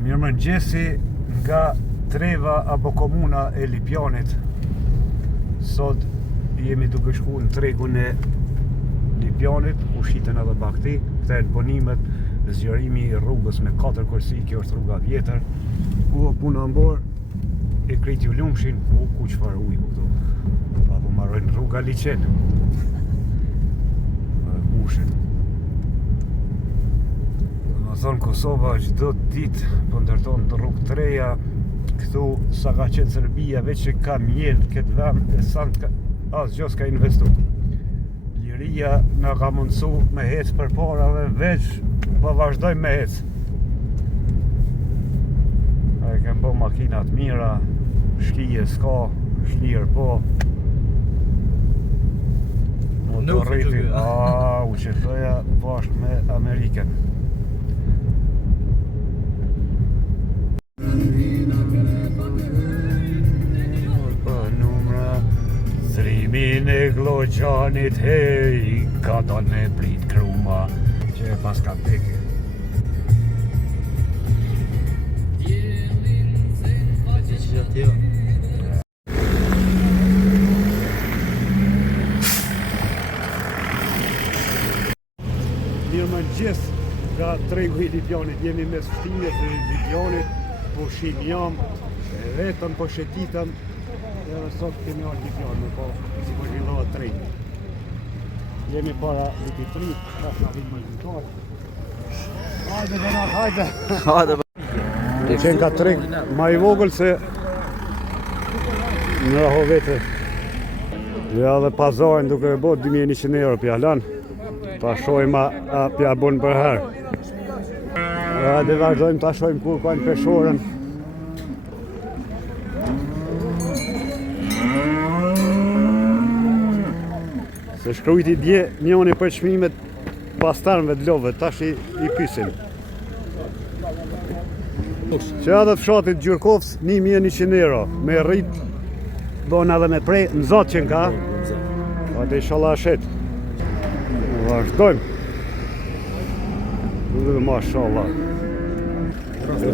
Mirëmëngjesi nga Treva apo komuna e Lipjanit. Sot jemi duke shku në tregun e Lipjanit, ku shiten edhe bakti, kthehen punimet, zgjerimi i rrugës me 4 kursi, kjo është rruga vjetër. Ku puna mbor e kriti u lumshin, ku çfarë ujë këtu. Apo marrojnë rruga liçen. Mushin. Thonë Kosova çdo ditë po ndërton të rrugë të reja. Këtu sa ka qenë Serbia, veç që ka mjell këtë vend e asgjë s'ka investu. Liria na ka mundsu me hec përpara dhe veç po vazhdojmë me hec. Ai kanë bë makinat mira, shkije s'ka, shlirë po. Motorriti, u qetoja bashkë me Amerikën. Thrimin e Glogjanit, hej, ka dal me prit kruma, që e pas ka peke. Mirëmëngjes nga tregu i Lipjanit, jemi mes fëtinjës e Lipjanit, po shim jam, vetëm po shetitem, edhe sot kemi ardhur Lipjan, po si po zhvillohet tregu. Jemi para Lipitrit, pas na vim mëngjetor. Hajde Donat, hajde! Hajde! Qenë ka treg ma i vogël se në raho vete. Ja dhe pazojnë duke e bot 2100 euro pja lan. Ta shojmë a pja bon për herë. Ja dhe vazhdojmë ta shojmë kur kojnë peshorën. Se shkrujti dje njoni për çmimet pastarëve të love, tash i pysin. Që edhe të fshatit Gjurkovës 1100 euro, me rrit, bon edhe me prej, në zotë që nga, atë i shala shet. Vazhdojmë. Dhe mashallah.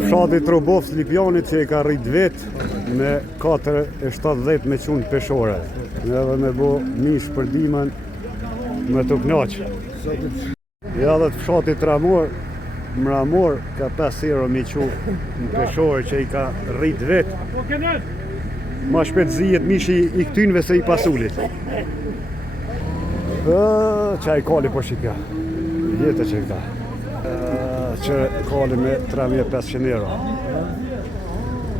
Fshatit Trubovës Lipjanit që i ka rrit vetë, me 4,70 me qunë peshore. Edhe me bo mish për dimën, me të knaqë. Ja dhe të fshatit Ramor, Mramor ka 5 euro mi qu në peshore që i ka rrit vetë. Ma shpet zijet mishi i këtynve se i pasulit. Qaj kali po shika. Jetë që këta. Që kali me 3500 euro.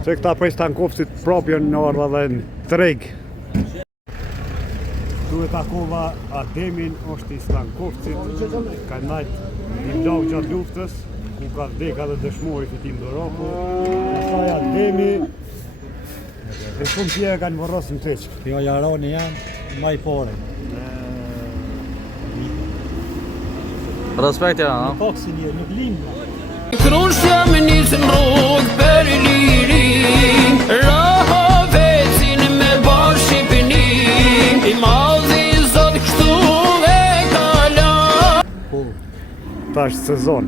Që këta prej Stankovcit propjon në ardha dhe në treg. Tu e takova Ademin, është i Stankovcit, ka najtë një blag gjatë luftës, ku ka vdeka dhe dëshmori fitim d'Europë. Nësaj Ademi, e shumë tjere kanë vërrosë në teqë. Kjo jaroni janë ma i pore. Respekt janë, Në kokë si një, nuk limë. Krushja me nisë në rrugë për lirin, raha vecin me bar Shqipënin, i madhi zot kështu e kala. Ta është sezon.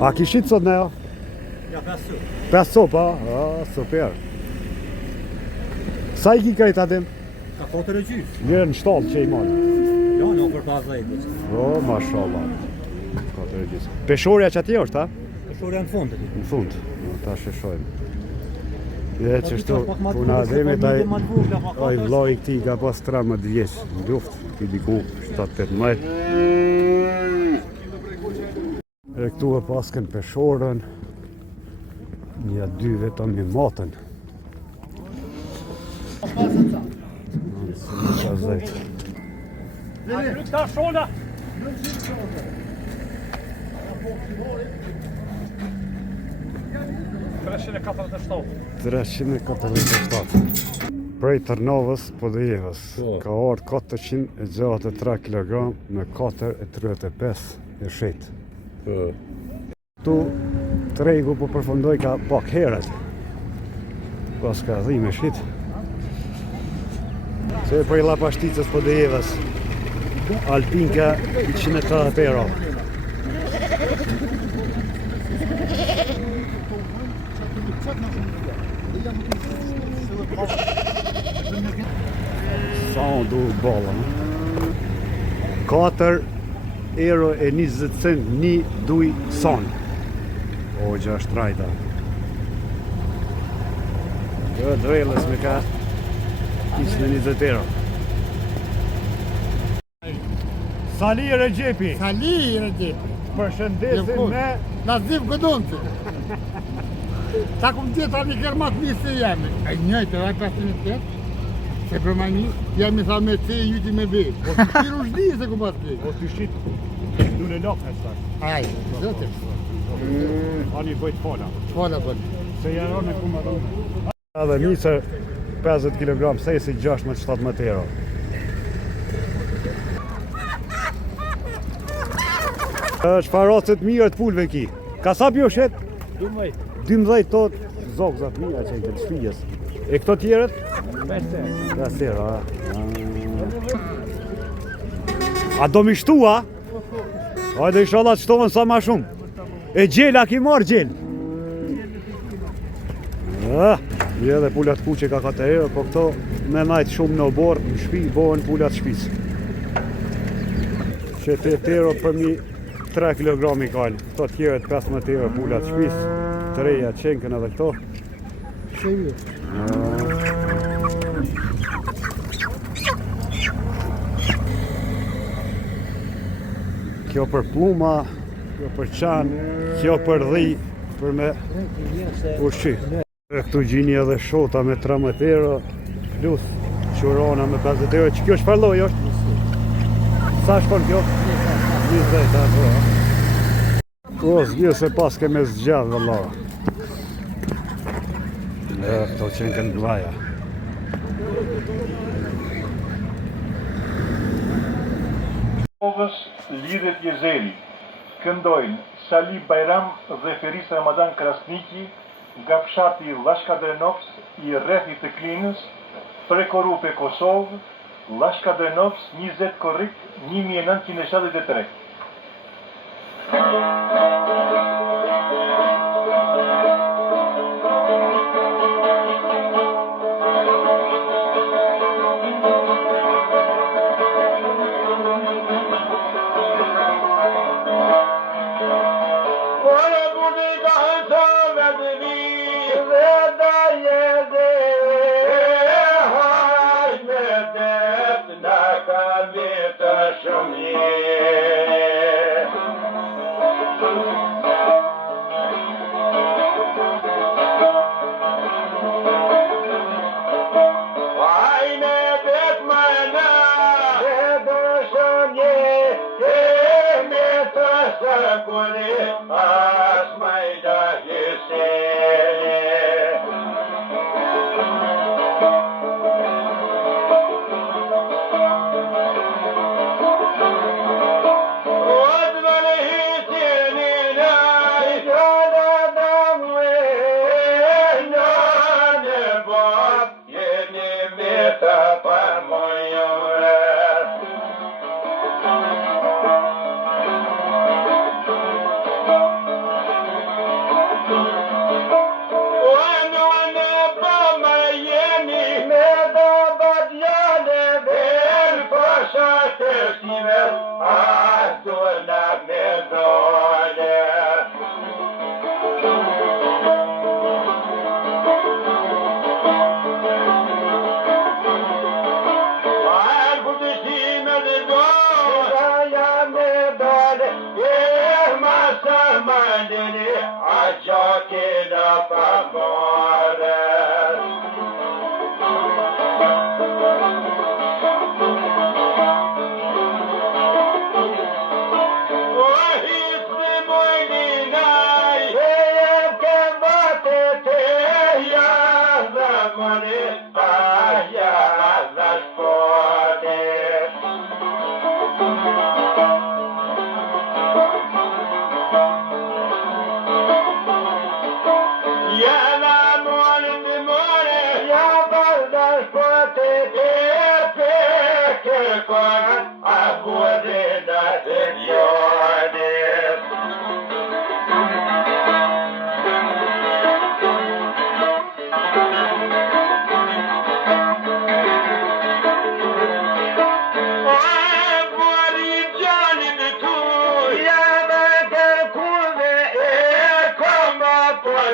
A kishit sot ne jo? Ja, 5 su. 5 sopa? Super. Sa i ki krejt Adem? Ka 4 e gjysë. Njërë në shtallë që i malë. Jo, në për 50. Mashallah. 4 gjysë. Peshorja që atje është, ha? Peshore janë fundit. Në fund. Ta sheshojmë. Dhe që shtu, puna Ademit, ai vllai i këtij ka pas 13 vjeç në luftë, i diku 7-18. E këtu e paskën peshorën, një 2 vetëm i matën. Prej Tërnovës po dhe jevës, ka orë 463 kg me 4,35 e shetë. Tu tregu po përfundoj ka pak herët, pas ka dhime shit. Se prej Lapashticës po dhe jevës, Alpinka 180 euro. Sa unë du bolla, 4 euro e 20 cent një duj son. O, gjasht rajta. Kjo drejlës me ka ishë në 20 euro. Sali Regjepi, Sali Regjepi. përshëndesim me Nazif Godonci. Ta kum tjetë anë i kërmat një se jemi. E njëjtë, edhe 508. Se për mani, jemi tha me C, jyti me B. Po të shiru shdi se ku pas B. o të shqit du në lokë në stash. Aj, zote. Ani bëjt fola. Fola për. Se jaron e ku më rëmë. Edhe misër 50 kg, sesi 16-17 euro. Është farocet mirë të pulve ki. Ka sa pjo shet? 12 tot zogzat mira që e këtë shpijes. E këto tjerët? 5 euro, a do mi shtu, a? Hajde inshallah të shtohen sa ma shumë. E gjela ki marrë gjel. Je dhe pullat kuqe ka 4 euro, po këto me najtë shumë në borë, në shpi, bohen pullat shpis. Që 8 euro për mi 3 kg i kalë. Këto tjeret 15 euro pullat shpis, 3 qenkën edhe këto. Kjo për pluma, kjo për qanë, kjo për dhi, për me ushqy. Këtu gjini edhe shota me 13 euro, plus qurona me 50 euro. Që kjo është farloj është? Sa shkon kjo? 20, ato. O, zgjë se pas keme zgjadh vëllara. Këto qenë kënë glaja. Lidhet Jezeri, këndojnë Sali Bajram dhe Feris Ramadan Krasniki nga fshati Llashka Drenovës i rrethit të Klinës, Prekorupe Kosovë, Llashka Drenovës 20 korrik 1973. Yeah,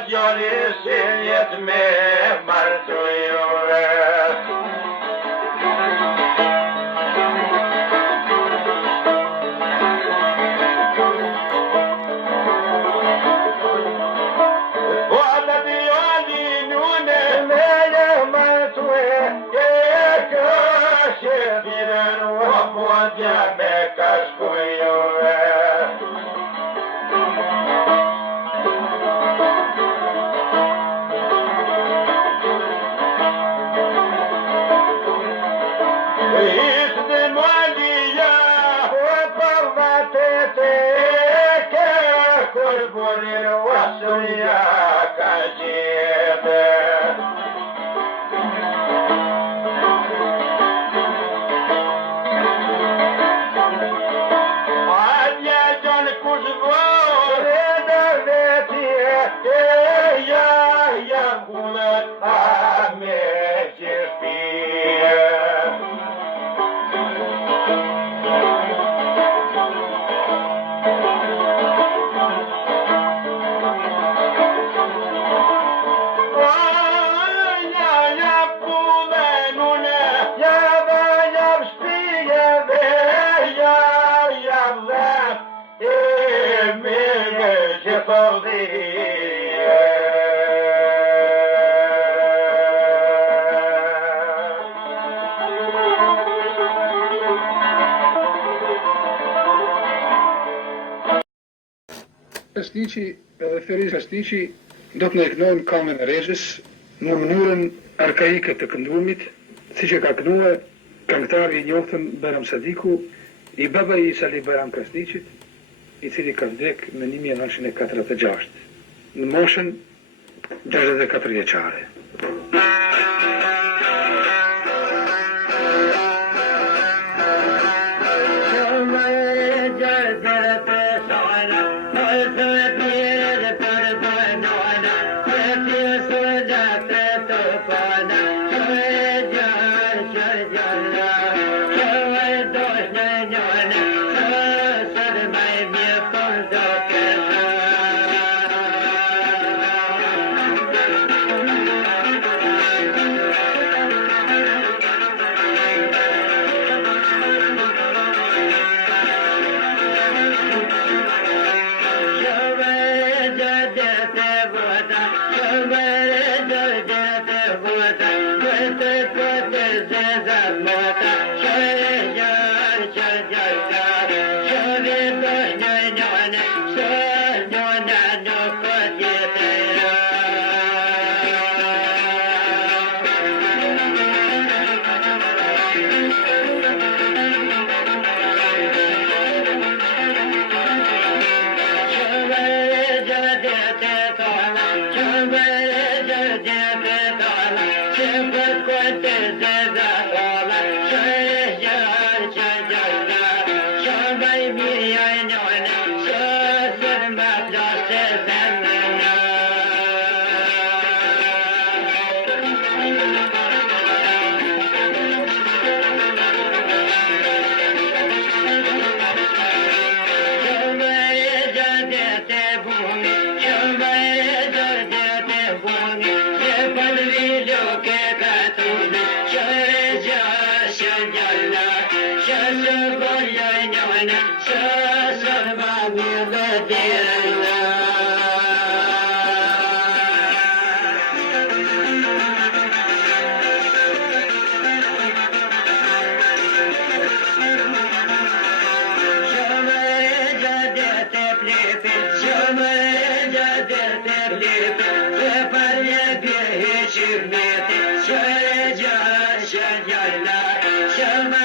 gjoni si jet me martu juve. Krasniqi edhe Feris Krasniqi do të ndërkënojnë kamën e Rexhës në mënyrën arkaike të këndvumit, siç e ka kënduar këngëtari i njoftëm Bayram Sadiku, i babai i Sali Bayram Krasniqit, i cili ka vdek në 1946, në moshën 64 vjeçare. Shall